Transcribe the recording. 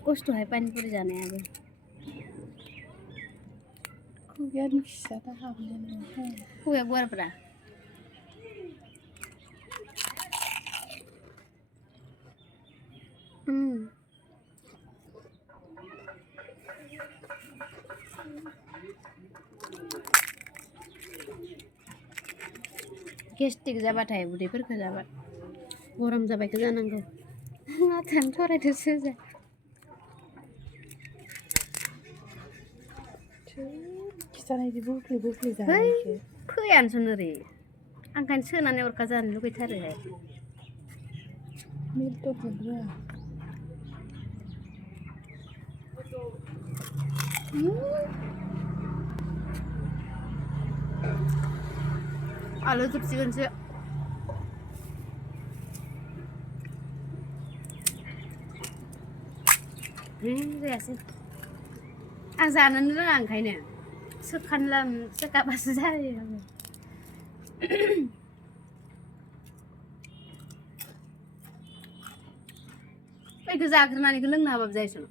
खस्थ'हाय पानिपुरि जानायाबो खुगायानो फिसा हाबनानै खुगाया गुवारब्रा गेस्टिक जाबाथाय उदैफोरखौ जाबा गरम जाबायखो जानांगौ माथोआनो थरायदोसो जा खिथानायदि बुफ्ले जानायखो फैयानोसन ओरै आं ओंखायनो सोनानै अरखा जानो लुगैथारोहाय मिल्टनजों रोङा आलु जोबसिगोनसो जायासै आं जानोनो रोङा ओंखायनो सोखाबासो जायो आङो बेखौ जाग्रोनानैखौ लोंनो हाबाबो जायोसन